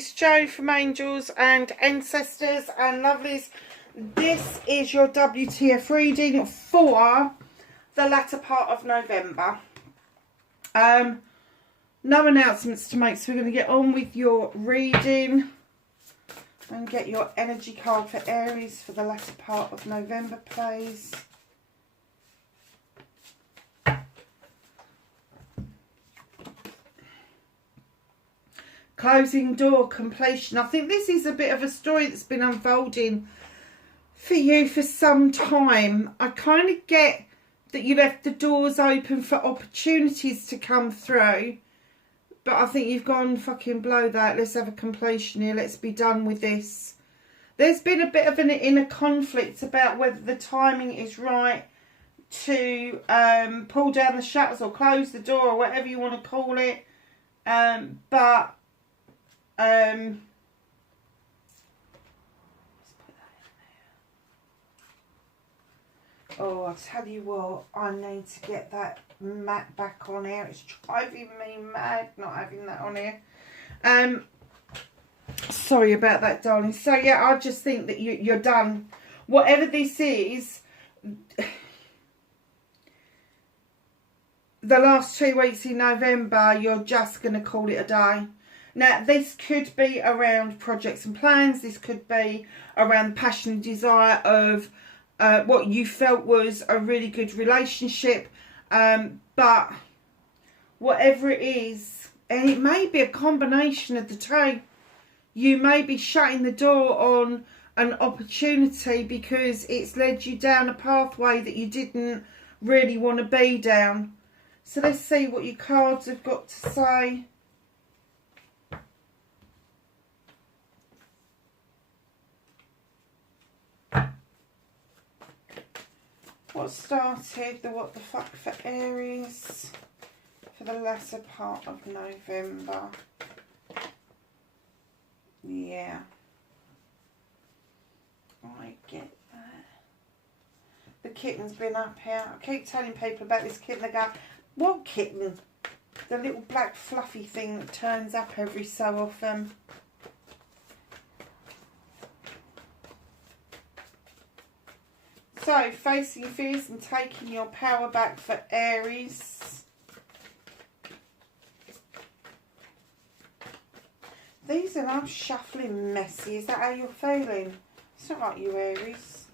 it's Jo from Angels and Ancestors and Lovelies. This is your WTF reading for the latter part of November. No announcements to make, so we're going to get on with your reading and get your energy card for Aries for the latter part of November, please. Closing door, completion. I think this is a bit of a story that's been unfolding for you for some time. I kind of get that you left the doors open for opportunities to come through, but I think you've gone fucking blow that. Let's have a completion here. Let's be done with this. There's been a bit of an inner conflict about whether the timing is right to pull down the shutters or close the door or whatever you want to call it. But let's put that in there. Oh, I'll tell you what, I need to get that mat back on here. It's driving me mad not having that on here. Sorry about that, darling. So yeah, I just think that you're done. Whatever this is, the last 2 weeks in November, you're just going to call it a day. Now, this could be around projects and plans. This could be around the passion and desire of what you felt was a really good relationship. But whatever it is, and it may be a combination of the two, you may be shutting the door on an opportunity because it's led you down a pathway that you didn't really want to be down. So let's see what your cards have got to say. What started the what the fuck for Aries for the latter part of November? Yeah. I get that. The kitten's been up here. I keep telling people about this kitten. They go, what kitten? The little black fluffy thing that turns up every so often. So, facing fears and taking your power back for Aries. These are now shuffling messy. Is that how you're feeling? It's not like you, Aries.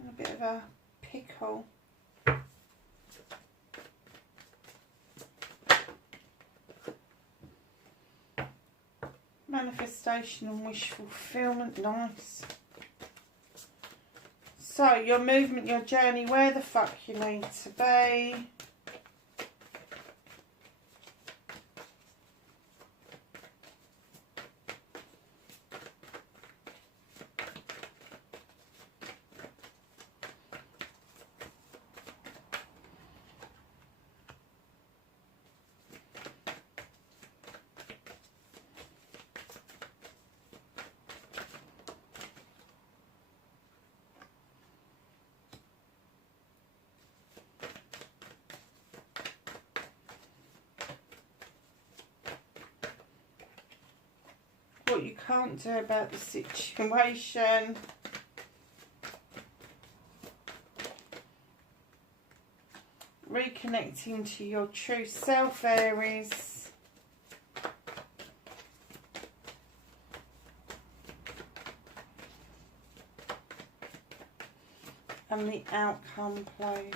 In a bit of a pickle. Manifestation and wish fulfillment. Nice. So, your movement, your journey, where the fuck you need to be. What you can't do about the situation. Reconnecting to your true self, Aries. And the outcome, please.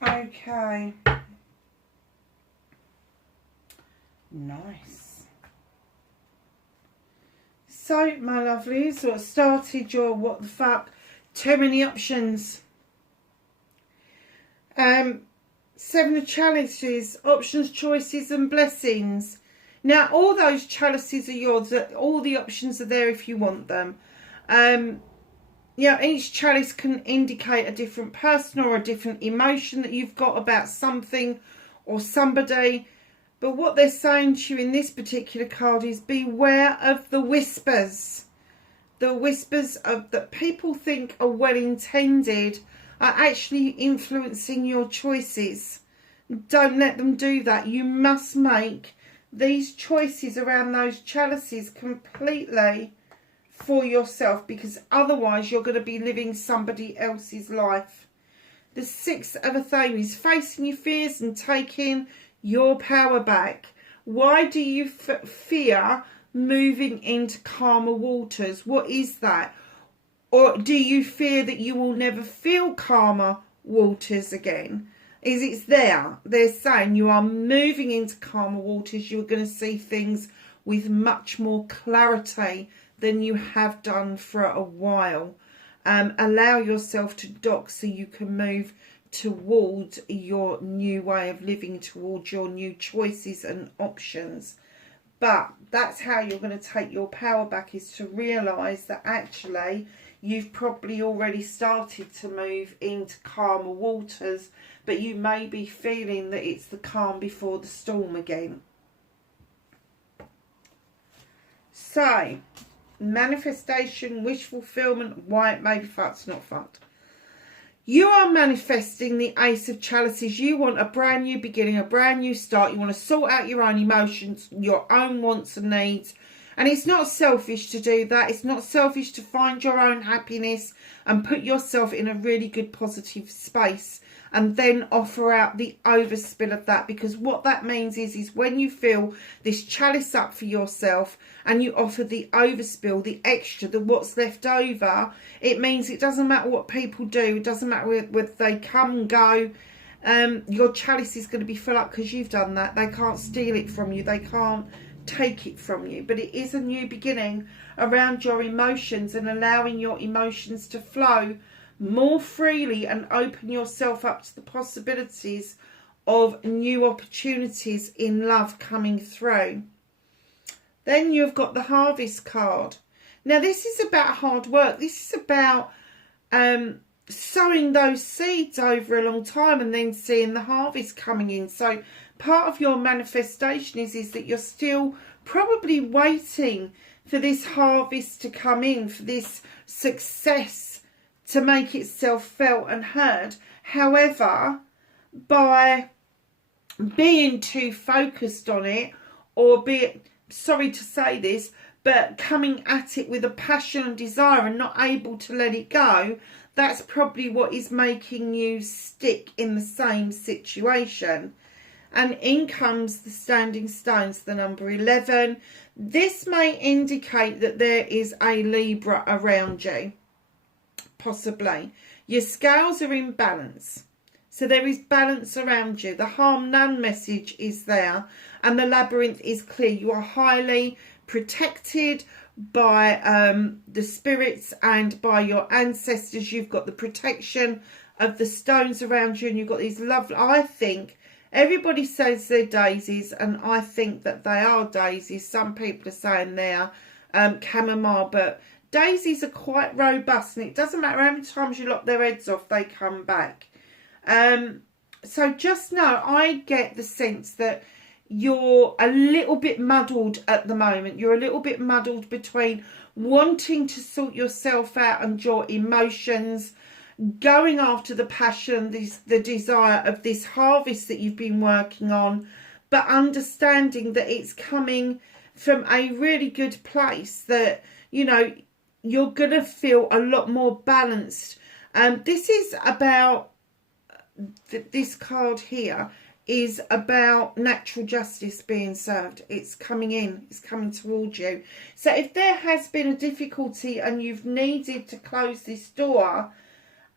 Okay. Nice. So, my lovelies, what started your what the fuck? Too many options. 7 of chalices, options, choices and blessings. Now, all those chalices are yours. All the options are there if you want them. Yeah, each chalice can indicate a different person or a different emotion that you've got about something or somebody. But what they're saying to you in this particular card is beware of the whispers. the whispers of that people think are well intended are actually influencing your choices. Don't let them do that. You must make these choices around those chalices completely for yourself, because otherwise you're going to be living somebody else's life. The Six of Aries, facing your fears and taking your power back. Why do you fear moving into calmer waters? What is that? Or do you fear that you will never feel calmer waters again? It's there. They're saying you are moving into calmer waters. You're going to see things with much more clarity than you have done for a while. Allow yourself to dock so you can move towards your new way of living, towards your new choices and options. But that's how you're going to take your power back, is to realise that actually you've probably already started to move into calmer waters, but you may be feeling that it's the calm before the storm again. So, manifestation, wish fulfillment, why it may be fucked, not fucked. You are manifesting the Ace of Chalices. You want a brand new beginning, a brand new start. You want to sort out your own emotions, your own wants and needs. And it's not selfish to do that. It's not selfish to find your own happiness and put yourself in a really good positive space, and then offer out the overspill of that. Because what that means is when you fill this chalice up for yourself and you offer the overspill, the extra, the what's left over, it means it doesn't matter what people do. It doesn't matter whether they come and go. Your chalice is going to be full up because you've done that. They can't steal it from you. They can't take it from you. But it is a new beginning around your emotions, and allowing your emotions to flow more freely and open yourself up to the possibilities of new opportunities in love coming through. Then you've got the Harvest card. Now this is about hard work. This is about sowing those seeds over a long time and then seeing the harvest coming in. So part of your manifestation is that you're still probably waiting for this harvest to come in, for this success to make itself felt and heard. However, by being too focused on it, or sorry to say this, but coming at it with a passion and desire and not able to let it go, that's probably what is making you stick in the same situation. And in comes the Standing Stones, the number 11. This may indicate that there is a Libra around you. Possibly. Your scales are in balance. So there is balance around you. The harm none message is there. And the labyrinth is clear. You are highly protected by the spirits and by your ancestors. You've got the protection of the stones around you. And you've got these lovely... I think everybody says they're daisies. And I think that they are daisies. Some people are saying they're chamomile. But... daisies are quite robust, and it doesn't matter how many times you lock their heads off, they come back. So just know, I get the sense that you're a little bit muddled at the moment. You're a little bit muddled between wanting to sort yourself out and your emotions, going after the passion, the desire of this harvest that you've been working on, but understanding that it's coming from a really good place, that, you know, you're going to feel a lot more balanced. This is about, this card here is about natural justice being served. It's coming in. It's coming towards you. So if there has been a difficulty and you've needed to close this door,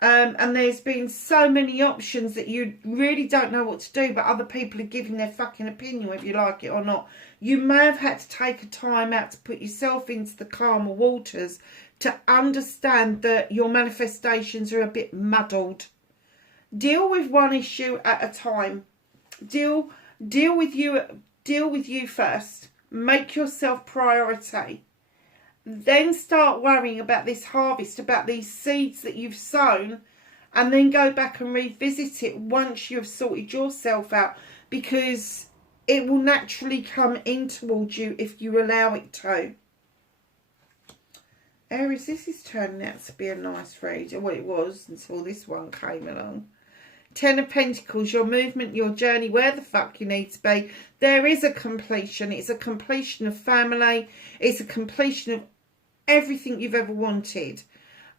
and there's been so many options that you really don't know what to do, but other people are giving their fucking opinion whether you like it or not, you may have had to take a time out to put yourself into the calmer waters to understand that your manifestations are a bit muddled. Deal with one issue at a time. Deal with you first. Make yourself priority. Then start worrying about this harvest, about these seeds that you've sown, and then go back and revisit it once you've sorted yourself out, because it will naturally come in towards you if you allow it to. Aries, this is turning out to be a nice read. Well, it was until this one came along. 10 of Pentacles, your movement, your journey, where the fuck you need to be. There is a completion. It's a completion of family. It's a completion of everything you've ever wanted.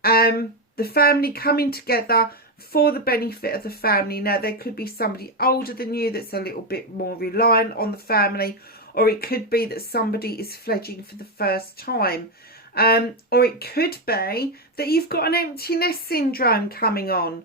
The family coming together for the benefit of the family. Now, there could be somebody older than you that's a little bit more reliant on the family, or it could be that somebody is fledging for the first time. Or it could be that you've got an empty nest syndrome coming on.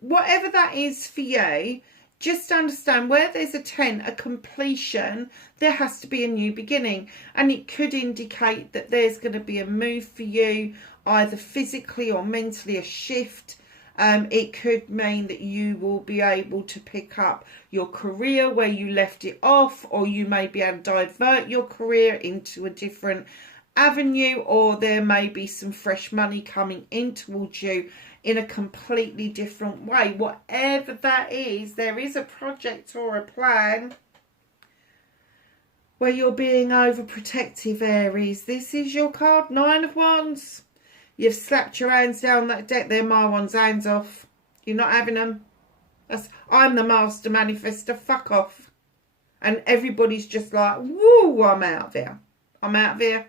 Whatever that is for you, just understand where there's a 10, a completion, there has to be a new beginning. And it could indicate that there's going to be a move for you, either physically or mentally, a shift. It could mean that you will be able to pick up your career where you left it off, or you may be able to divert your career into a different avenue, or there may be some fresh money coming in towards you in a completely different way. Whatever that is, there is a project or a plan where you're being overprotective, Aries. This is your card, 9 of Wands. You've slapped your hands down that deck. They're my ones, hands off. You're not having them. I'm the master manifester, fuck off. And everybody's just like, woo, I'm out of here. I'm out of here.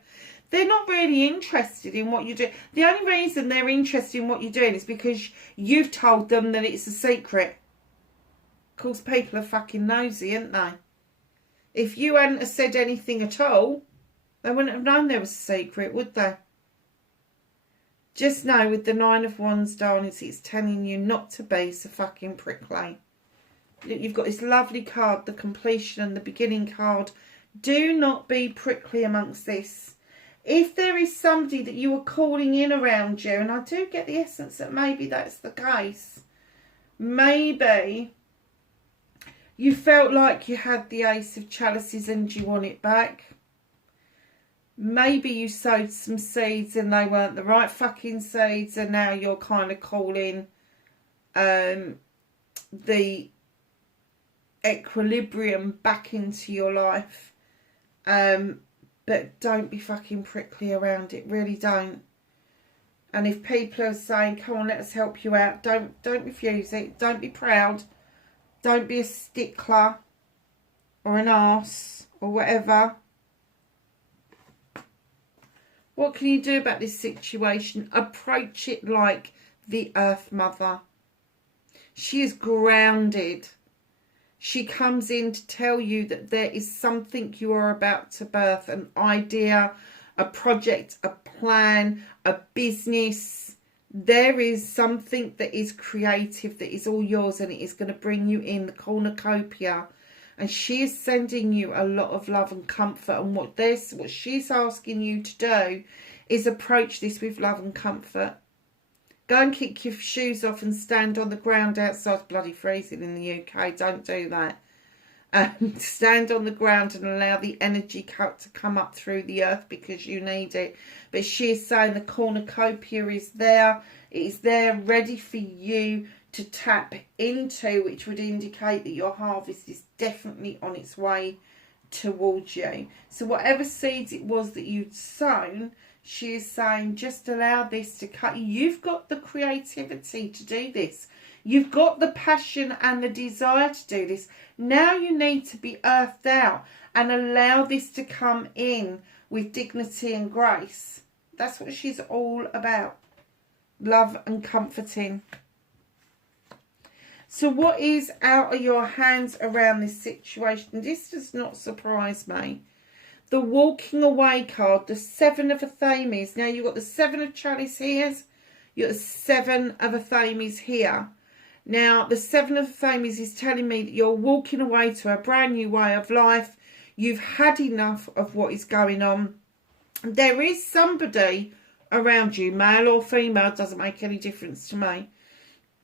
They're not really interested in what you do. The only reason they're interested in what you're doing is because you've told them that it's a secret. Of course, people are fucking nosy, aren't they? If you hadn't have said anything at all, they wouldn't have known there was a secret, would they? Just know with the 9 of Wands, darlings, it's telling you not to be so fucking prickly. You've got this lovely card, the completion and the beginning card. Do not be prickly amongst this. If there is somebody that you are calling in around you, and I do get the essence that maybe that's the case, maybe you felt like you had the Ace of Chalices and you want it back. Maybe you sowed some seeds and they weren't the right fucking seeds, and now you're kind of calling the equilibrium back into your life. But don't be fucking prickly around it. Really don't. And if people are saying, come on, let us help you out, don't refuse it. Don't be proud. Don't be a stickler or an arse or whatever. What can you do about this situation? Approach it like the Earth Mother. She is grounded. She comes in to tell you that there is something you are about to birth, an idea, a project, a plan, a business. There is something that is creative, that is all yours, and it is going to bring you in the cornucopia. And she is sending you a lot of love and comfort. And what she's asking you to do is approach this with love and comfort. Go and kick your shoes off and stand on the ground outside. It's bloody freezing in the UK. Don't do that. Stand on the ground and allow the energy to come up through the earth, because you need it. But she is saying the cornucopia is there. It is there ready for you to tap into, which would indicate that your harvest is definitely on its way towards you. So whatever seeds it was that you'd sown, she is saying just allow this to cut you. You've got the creativity to do this. You've got the passion and the desire to do this. Now you need to be earthed out and allow this to come in with dignity and grace. That's what she's all about. Love and comforting. So what is out of your hands around this situation? This does not surprise me. The walking away card, the 7 of Athames. Now you've got the 7 of Chalice here. You've got the 7 of Athames here. Now the 7 of Athames is telling me that you're walking away to a brand new way of life. You've had enough of what is going on. There is somebody around you, male or female, doesn't make any difference to me.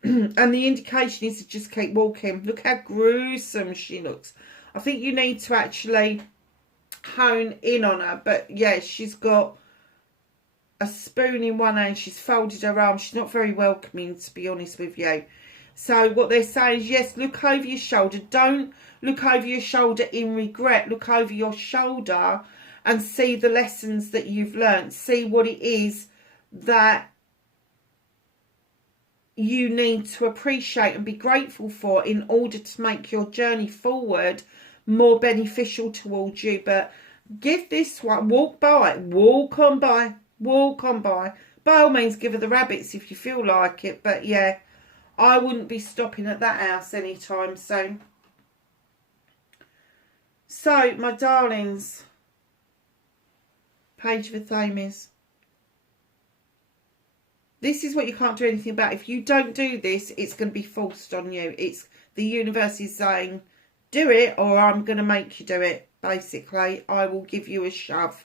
And the indication is to just keep walking. Look how gruesome she looks. I think you need to actually hone in on her. But yeah, she's got a spoon in one hand. She's folded her arms. She's not very welcoming, to be honest with you. So what they're saying is, yes, look over your shoulder. Don't look over your shoulder in regret. Look over your shoulder and see the lessons that you've learned. See what it is that you need to appreciate and be grateful for in order to make your journey forward more beneficial towards you. But give this one, walk on by. By all means, give her the rabbits if you feel like it. But yeah, I wouldn't be stopping at that house anytime soon. So, my darlings, Page of Aries. This is what you can't do anything about. If you don't do this, it's going to be forced on you. It's the universe is saying, do it, or I'm going to make you do it. Basically, I will give you a shove.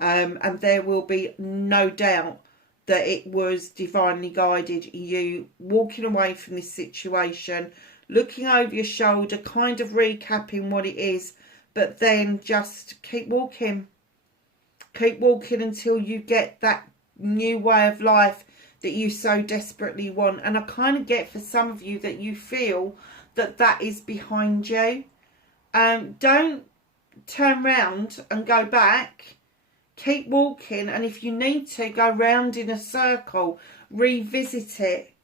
And there will be no doubt that it was divinely guided. You walking away from this situation, looking over your shoulder, kind of recapping what it is, but then just keep walking. Keep walking until you get that new way of life that you so desperately want. And I kind of get for some of you that you feel that that is behind you. Don't turn round and go back. Keep walking, and if you need to, go round in a circle, revisit it.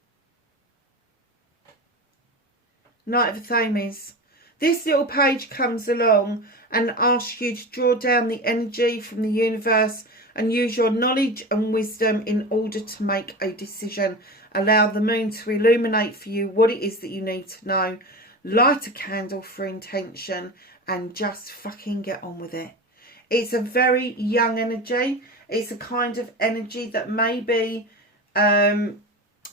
Knight of Aries. This little page comes along and asks you to draw down the energy from the universe and use your knowledge and wisdom in order to make a decision. Allow the moon to illuminate for you what it is that you need to know. Light a candle for intention and just fucking get on with it. It's a very young energy. It's a kind of energy that maybe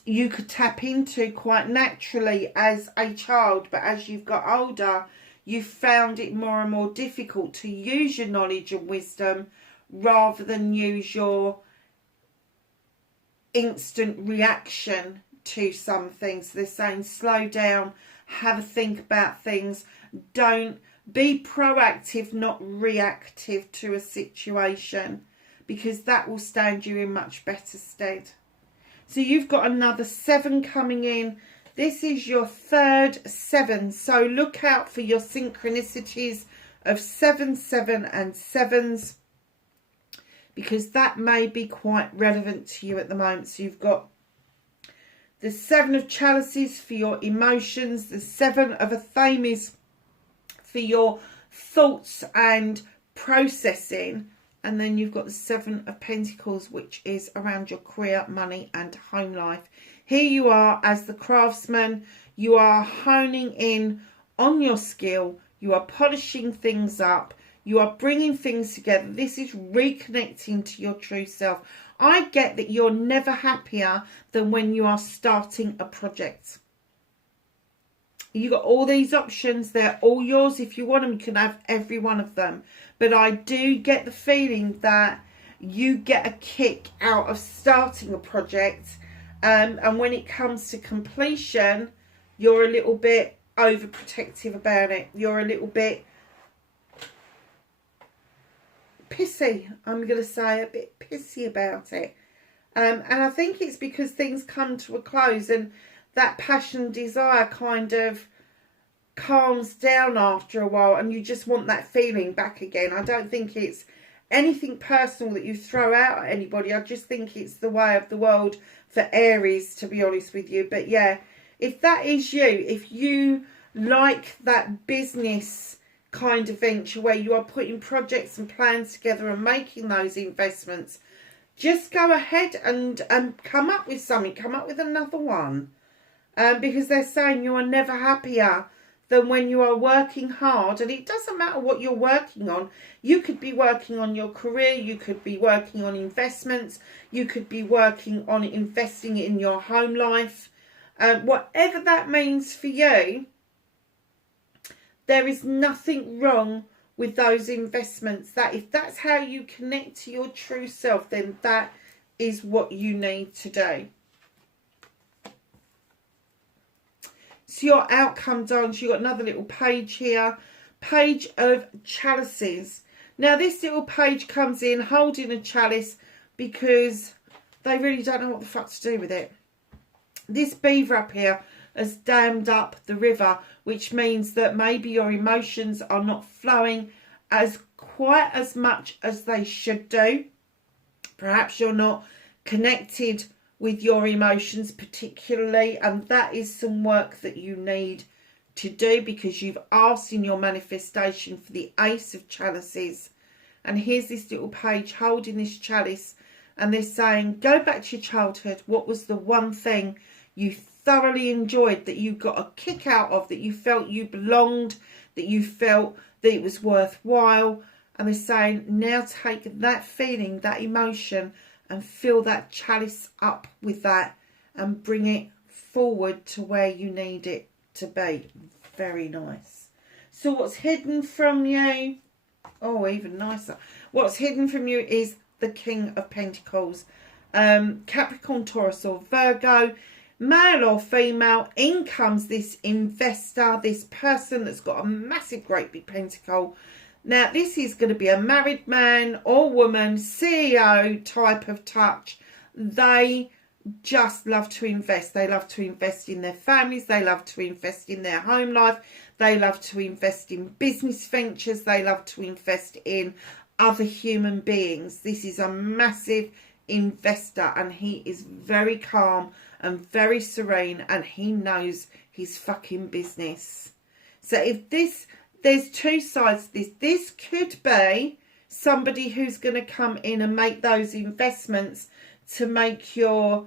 you could tap into quite naturally as a child. But as you've got older, you've found it more and more difficult to use your knowledge and wisdom rather than use your instant reaction to some things. They're saying slow down, have a think about things. Don't be proactive, not reactive to a situation, because that will stand you in much better stead. So you've got another 7 coming in. This is your third 7. So look out for your synchronicities of 7, 7 and 7s, because that may be quite relevant to you at the moment. So you've got the 7 of Chalices for your emotions, the 7 of Athames for your thoughts and processing, and then you've got the 7 of Pentacles, which is around your career, money and home life. Here you are as the craftsman. You are honing in on your skill. You are polishing things up. You are bringing things together. This is reconnecting to your true self. I get that you're never happier than when you are starting a project. You got all these options. They're all yours. If you want them, you can have every one of them. But I do get the feeling that you get a kick out of starting a project. And when it comes to completion, you're a little bit overprotective about it. You're a little bit pissy. I'm going to say a bit pissy about it. And I think it's because things come to a close and that passion and desire kind of calms down after a while, and you just want that feeling back again. I don't think it's anything personal that you throw out at anybody. I just think it's the way of the world for Aries, to be honest with you. But yeah, if that is you, if you like that business kind of venture where you are putting projects and plans together and making those investments, just go ahead and come up with something. Come up with another one. Because they're saying you are never happier than when you are working hard. And it doesn't matter what you're working on. You could be working on your career. You could be working on investments. You could be working on investing in your home life. Whatever that means for you, there is nothing wrong with those investments. That if that's how you connect to your true self, then that is what you need to do. So your outcome, darlings, you've got another little page here. Page of Chalices. Now this little page comes in holding a chalice because they really don't know what the fuck to do with it. This beaver up here has dammed up the river, which means that maybe your emotions are not flowing as quite as much as they should do. Perhaps you're not connected with your emotions particularly, and that is some work that you need to do, because you've asked in your manifestation for the Ace of Chalices. And here's this little page holding this chalice, and they're saying, go back to your childhood. What was the one thing you thoroughly enjoyed, that you got a kick out of, that you felt you belonged, that you felt that it was worthwhile? And they're saying, now take that feeling, that emotion, and fill that chalice up with that and bring it forward to where you need it to be. Very nice. So what's hidden from you? Oh, even nicer. What's hidden from you is the King of Pentacles. Capricorn, Taurus or Virgo, male or female. In comes this investor, this person that's got a massive great big pentacle. Now, this is going to be a married man or woman, CEO type of touch. They just love to invest. They love to invest in their families. They love to invest in their home life. They love to invest in business ventures. They love to invest in other human beings. This is a massive investor, and he is very calm and very serene, and he knows his fucking business. So if this... there's two sides to this. This could be somebody who's going to come in and make those investments to make your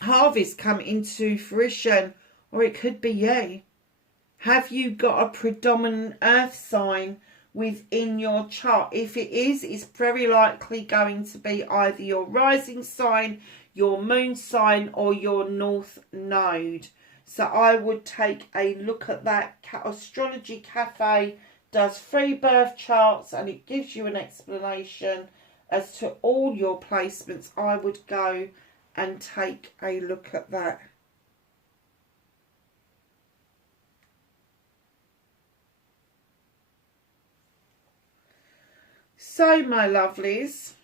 harvest come into fruition. Or it could be you. Have you got a predominant earth sign within your chart? If it is, it's very likely going to be either your rising sign, your moon sign, or your north node. So I would take a look at that. Astrology Cafe does free birth charts, and it gives you an explanation as to all your placements. I would go and take a look at that. So, my lovelies,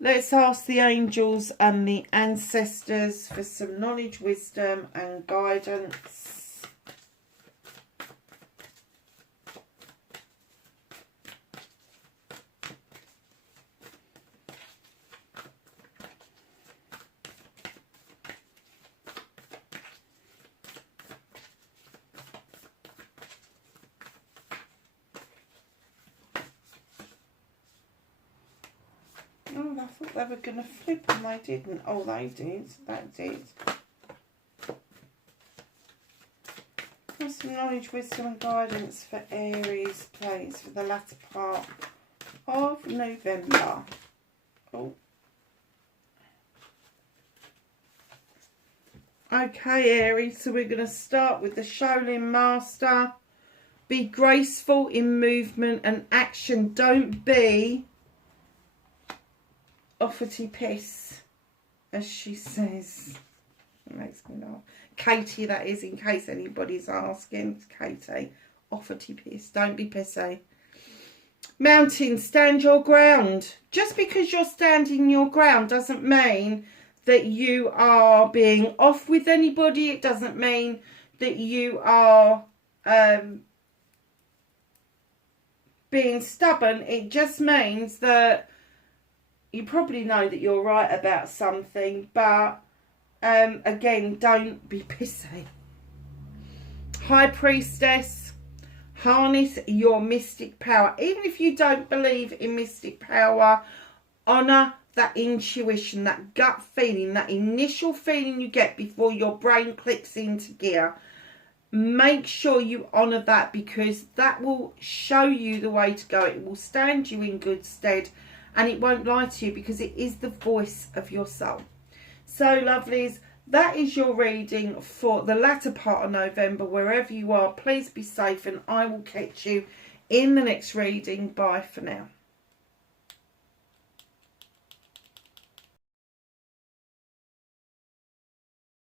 let's ask the angels and the ancestors for some knowledge, wisdom and guidance. Oh, I thought they were going to flip and they didn't. Oh, they did. That did. What's some knowledge, wisdom and guidance for Aries, please, for the latter part of November? Oh. Okay, Aries, so we're going to start with the Shaolin Master. Be graceful in movement and action. Don't be offity piss, as she says. It makes me laugh. Katie, that is, in case anybody's asking. It's Katie. Offity piss. Don't be pissy. Mountain, stand your ground. Just because you're standing your ground doesn't mean that you are being off with anybody. It doesn't mean that you are being stubborn. It just means that you probably know that you're right about something, but again, don't be pissy. High Priestess, harness your mystic power. Even if you don't believe in mystic power, honour that intuition, that gut feeling, that initial feeling you get before your brain clicks into gear. Make sure you honour that, because that will show you the way to go. It will stand you in good stead. And it won't lie to you, because it is the voice of your soul. So, lovelies, that is your reading for the latter part of November. Wherever you are, please be safe, and I will catch you in the next reading. Bye for now.